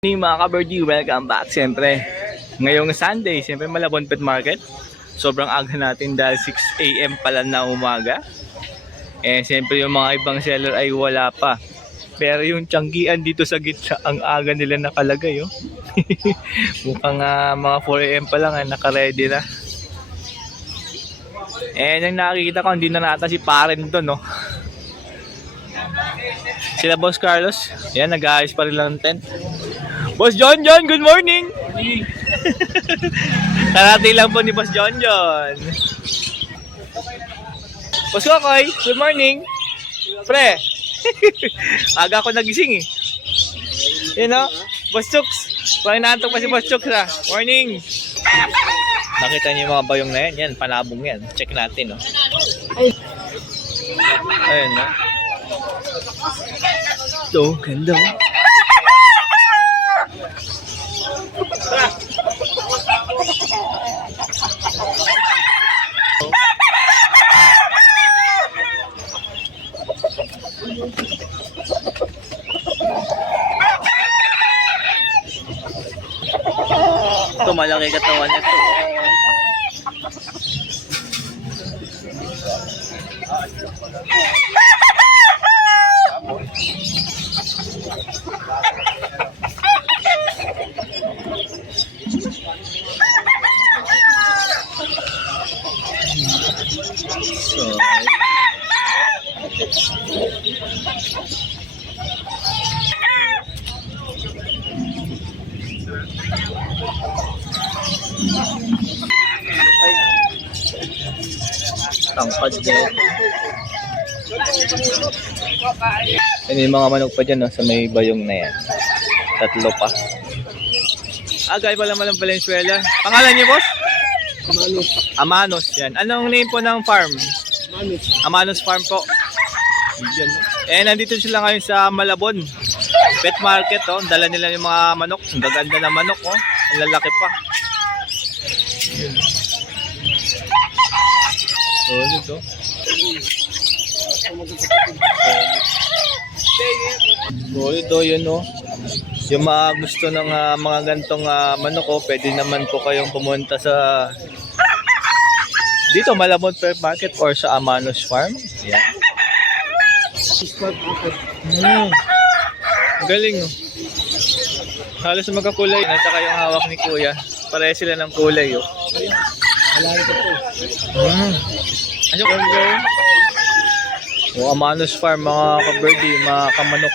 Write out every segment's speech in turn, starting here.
Mga ka-birdie, welcome back. Siyempre, ngayong Sunday, siyempre Malabon Pet Market. Sobrang aga natin dahil 6 AM pala na umaga. Siyempre yung mga ibang seller ay wala pa. Pero yung tiyanggian dito sa gitna, ang aga nila nakalagay. Oh. Mukhang mga 4 AM pa lang, naka-ready na. Yung nakikita ko, hindi na nata si Paren doon. No? Sila Boss Carlos, yan, nag-aayos pa rin lang ng tent. Boss John, good morning! Karati lang po ni Boss John. Boss Kokoy, good morning! Pre, aga ako nagising eh. You know, Boss Chooks, parang naantok pa si Boss Chooks ha. Morning! Nakita niyo yung mga bayong na yan, yan, panabong yan. Check natin, no? Ayun, no? Ito, ganda. Ito, malaki katawan ito. Tangkad din. May mga manok pa dyan, no? Sa may bayong na yan. 3 pa. Gaya pala malang Valenzuela. Pangalan niyo, boss? Amanos. Amanos, yan. Anong name po ng farm? Amanos. Amanos Farm po. Yan. Nandito sila ngayon sa Malabon Pet Market. Oh. Dala nila yung mga manok. Ang gaganda na manok. Oh. Ang lalaki pa. Solid, oh. Solid, oh, yun, oh. Yung mga gusto ng mga gantong manok, oh, pwede naman po kayong pumunta sa dito, Malabon Pet Market or sa Amanos Farm. Yan. Galing, oh. Halos magkakulay. At saka yung hawak ni Kuya. Pareha sila ng kulay, oh. Ano ko? Oh, Amanos Farm, mga ka-birdie, mga kamanok.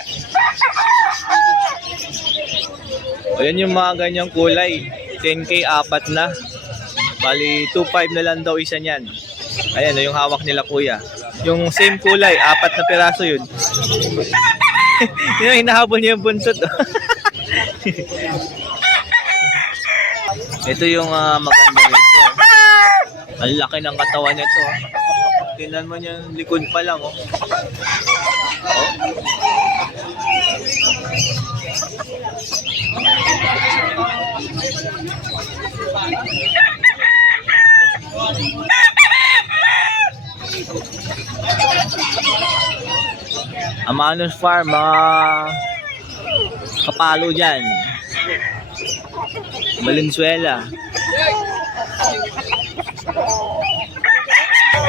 O, yan yung mga ganyang kulay. 10K, 4 na. Bali, 2.5 na lang daw isa niyan. Ayan, yung hawak nila, Kuya. Yung same kulay, 4 na piraso yun. Yun, hinahabol niya yung buntot. Ito yung maganda nito. Ang laki ng katawan nito. Tingnan mo niya, likod pa lang. Oh. Amanos Farm, mga kapalo dyan. Valenzuela.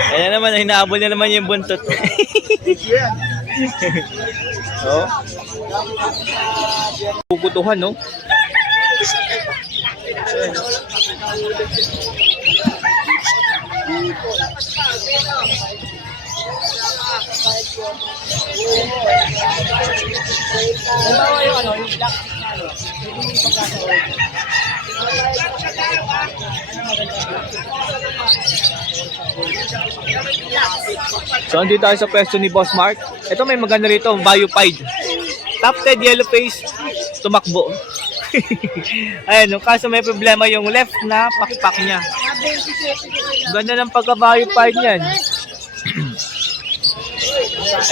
Ayan naman, hinahabol niya naman yung buntot. Oh. Puputuhan, no? So, andito tayo sa pwesto ni Boss Mark. Ito may maganda rito, Biopide. Top-head yellow face, tumakbo. Ayan, no, kaso may problema yung left na pakpak niya. Ganda ng pagka-Biopide niyan.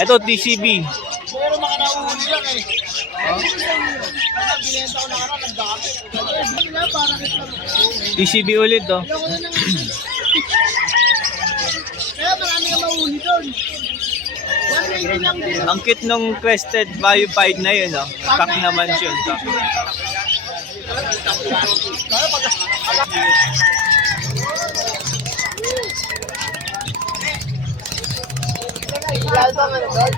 Ito, TCB. TCB ulit, oh. Kaya marami ka mahuli doon. Ang cute nung crested Biopide na yun, oh. Kak naman yun. Kak. Labang ano doon?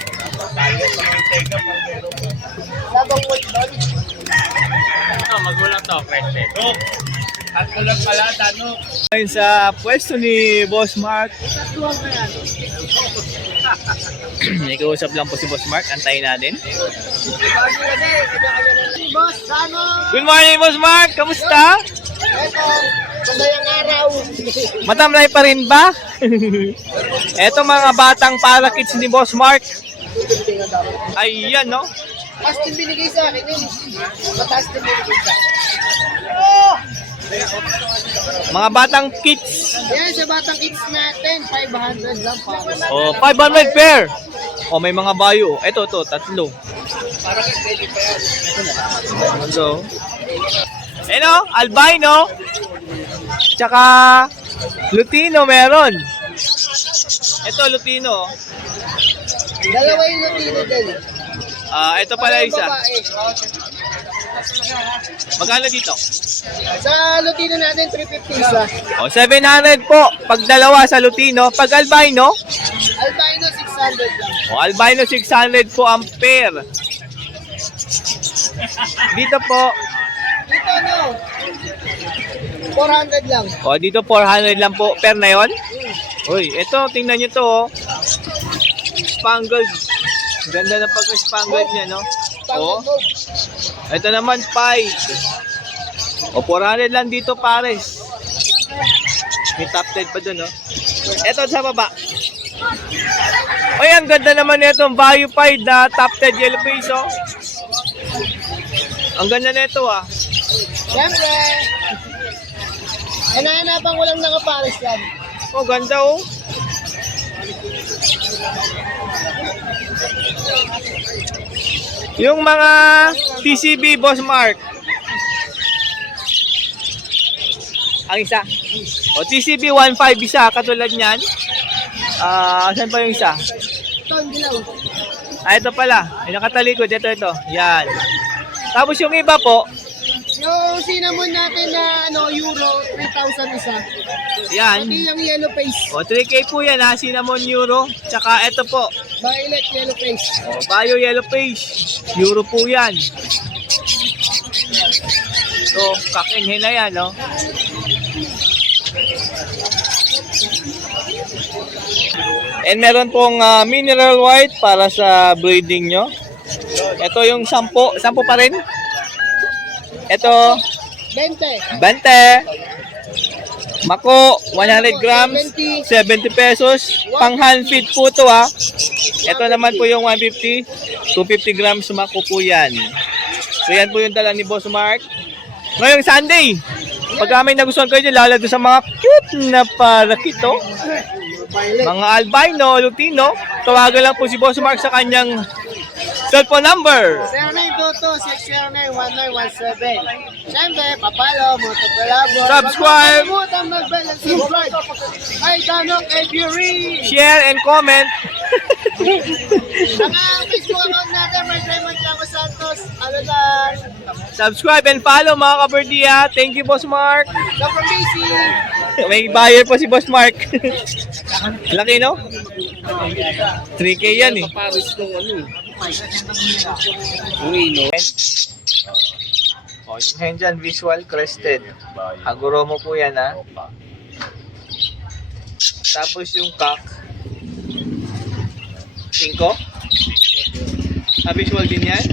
Labang wall doon? Magulang to, pwede. At kulang pala, tanong. Ngayon sa pwesto ni Boss Mark. May kausap lang po si Boss Mark. Antayin natin. Boss, ano? Good morning, Boss Mark! Kamusta? Eto, magandang araw. Matamlay pa rin ba? Eto mga batang para kids ni Boss Mark. Ayan, no? Mataas din binigay sa akin yun. Mataas din binigay sa akin. Mga batang kids. Yan, sa batang kids natin, 500 lang pa. Oh, 500 pair. Oh, may mga bayo. Ito, tatlo. So, ano? Albino. Tsaka Lutino meron. Ito, Lutino. Dalawa yung Lutino din. Ito pala isa. Babae. Magkano dito? Sa Lutino natin, 350 isa. Oh, 700 po. Pag dalawa sa Lutino. Pag albino, Albino, 600 lang. oh, albino 600 po ang pair. Dito po, Dito ano? 400 lang. oh, dito 400 lang po. Pair na yon. Uy, ito, tingnan nyo to, oh. Spangled. Ganda na pagka-spangled niya, no? Oh, Pangod. ito naman, pied. O, 400 lang dito, pares. May top 10 pa dun, no? Ito sa baba. Ay, ang ganda naman nito, Vayu pied na top 10 yellow face, oh. Ang ganda nito, ah. Siyempre, hinahanapan ko lang nakapares yan. Oh, ganda, oh. Yung mga TCB, Boss Mark. Ang isa. O, TCB 1.5 isa, katulad niyan. Saan pa yung isa? Ito, ang dilaw. Ito pala. Yung nakatalikod. Ito. Yan. Tapos yung iba po, Yung cinnamon natin na euro, 3,000 isa. yan. Pati yung yellow face. O, 3K po yan ha. Cinnamon Euro. Tsaka ito po. Violet yellow face. O, Bayo Yellow Page. Euro po yan. So, kakinhin na yan, no? And meron pong mineral white para sa breeding nyo. Ito yung 10. 10 pa rin. Ito, 20. 20. Mako, 100 grams, 70 pesos. Pang hand feed po to ha. Ito naman po yung 150. 250 grams mako po yan. So yan po yung dala ni Boss Mark. Ngayong Sunday, pag may nagustuhan kayo dyan, lalo sa mga cute na parakito. Mga albino, Lutino, tawagan lang po si Boss Mark sa kanyang cellphone number. 0922-609-1917. Siyempre, papalo, motokalabo. Subscribe. Huwag kang mag-bell and subscribe. Ay, Danok, Ebury. Share and comment. Ang Facebook account natin, Mark Raymond Chango Santos. Ano lang? Subscribe and follow mga kaberdia. Thank you, Boss Mark. Love from BC. May buyer po si Boss Mark. Laki, no? 3K yan eh. Paris ng ano eh. Oh, yung hen dyan, visual crested. Haguromo po yan, ha? Tapos yung cock. 5. Visual din yan.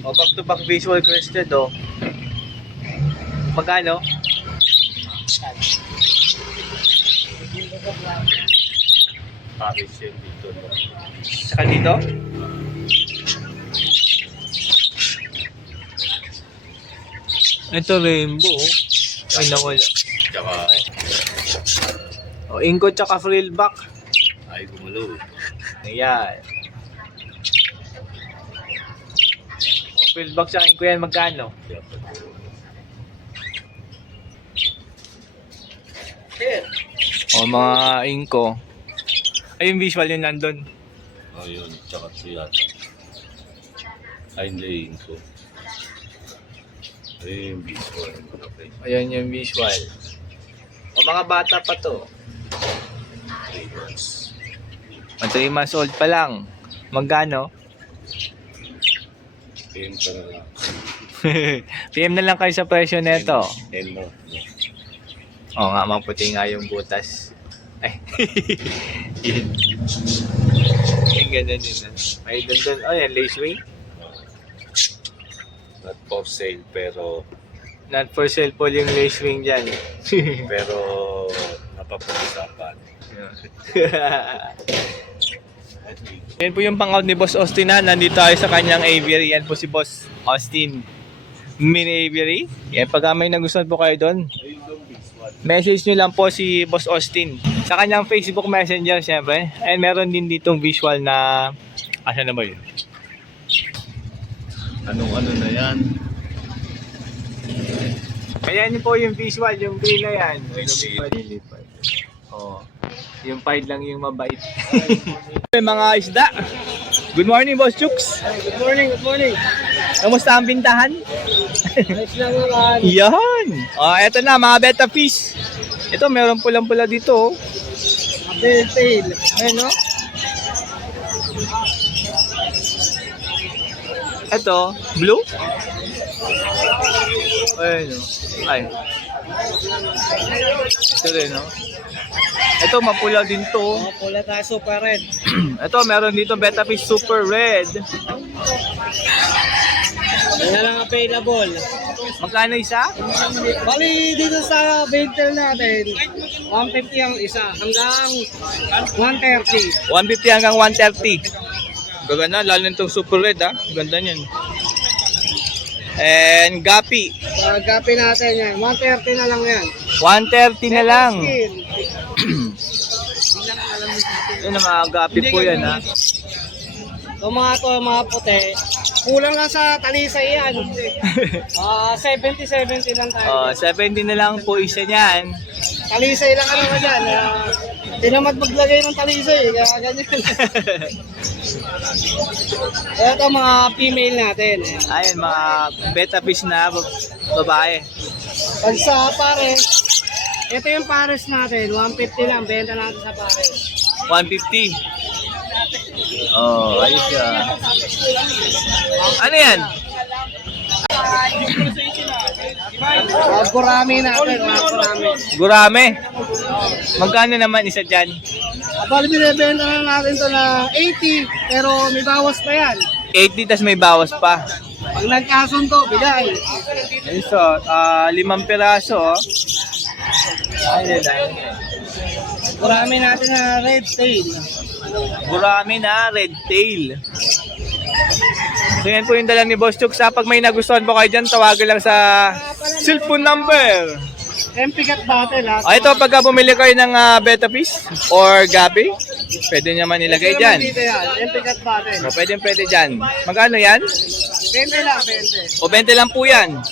O, back to back visual crested, oh. Magkano? Paris yun dito. Saka dito? Ito rainbow. Ay, nawala. Tsaka O, inko tsaka frill back. ay gumalaw eh. Ayan. O, frill back sa inko yan, magkano? O, mga inko. Ay, yung visual yun nandun. Oh, yun. Tsaka ito yata. Ay, hindi. Inko. Ayun yung visual. Okay. Ayan yung visual. O mga bata pa to. 3 months. 3 months old pa lang. Magkano? PM pa na lang. PM na lang kayo sa presyo nito. And no. Oo nga, maputi nga yung butas. Ay. Yun. Yung ganun yun. May dundun. Oh, yan, lace wing. Not for sale pero Not for sale po yung lace wing dyan. pero napapag-usapan. Yan po yung pang-out ni Boss Austin ha. Nandito tayo sa kanyang aviary. Yan po si Boss Austin. Mini aviary. Yan, pag may nagustuhan po kayo doon, message nyo lang po si Boss Austin sa kanyang Facebook Messenger syempre. And meron din ditong visual na asa na ba yun? Anong-ano na yan? Kaya yun po yung visual, yung green na yan. Lumipad. Lumipad. Oo. Yung pied lang yung mabait. Mga isda. Good morning, Boss Chooks. Good morning, good morning. Kamusta ang bintahan? Nice lang naman. Yan. Eto na, mga betta fish. Ito, meron pulang-pula dito. Oh. Bell tail. Ayun, no? Ito, blue. Ayun, no? Ay. Ito rin, no? Ito, mapula din to. Mga pula tayo super red. Ito, meron dito betta fish super red. Yan na lang available. Magkano isa? Bali dito sa bell tail natin, 150 ang isa hanggang 130. 150 hanggang 130. Gaganda, lalo nitong super red ha. Ganda niyan. And gapi. Pag-gapi natin yan, 130 na lang yan. 130 na lang. Skin. Yun ang mga gapi po yan ha. Yung mga puti, kulang lang sa talisay yan. 70 lang tayo. 70 na lang po isa niyan. Talisay lang ano ka dyan. Tinamad maglagay ng talisay, kaya ganyan. Ito mga female natin. Ayun, mga betta fish na babae. Pag sa pares, ito yung pares natin, 150 lang, benta natin sa pares. 150. Oh, ayos siya. Ano yan? Gurami natin, gurami. Gurame. Magkano naman isa dyan? Bali binibenta na natin to na 80, pero may bawas pa yan. 80 tas may bawas pa. Pag nagkasunto, bigay. Ayun so, 5 piraso oh. Ayun na. Gurami natin na red tail. Gurami na red tail. So yan po yung dala ni Boss Chooks ha. Pag may nagustuhan po kayo dyan, tawagan lang sa cellphone number. MP Cat Battle ha. Ito pagka bumili kayo ng betta fish or gabi, pwede naman ilagay dyan. Dito yan, MP Cat Battle. So, pwede dyan. Magkano yan? 20 lang, 20. O 20 lang po yan.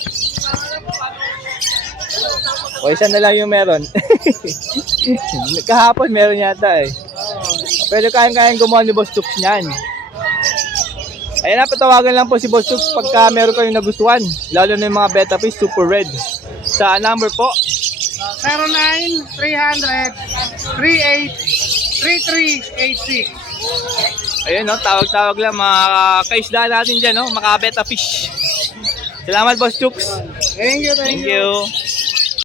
O isa na lang yung meron. Kahapon meron yata eh. Pwede kayang gumawa ni Boss Chooks niyan. Ayan na, patawagan lang po si Boss Chooks pagka meron kayong nagustuhan. Lalo na yung mga betta fish super red. Sa number po, 0938-38-3386. ayun no, tawag-tawag lang mga kaisda natin dyan no, mga betta fish. Salamat Boss Chooks. Thank you, Thank you.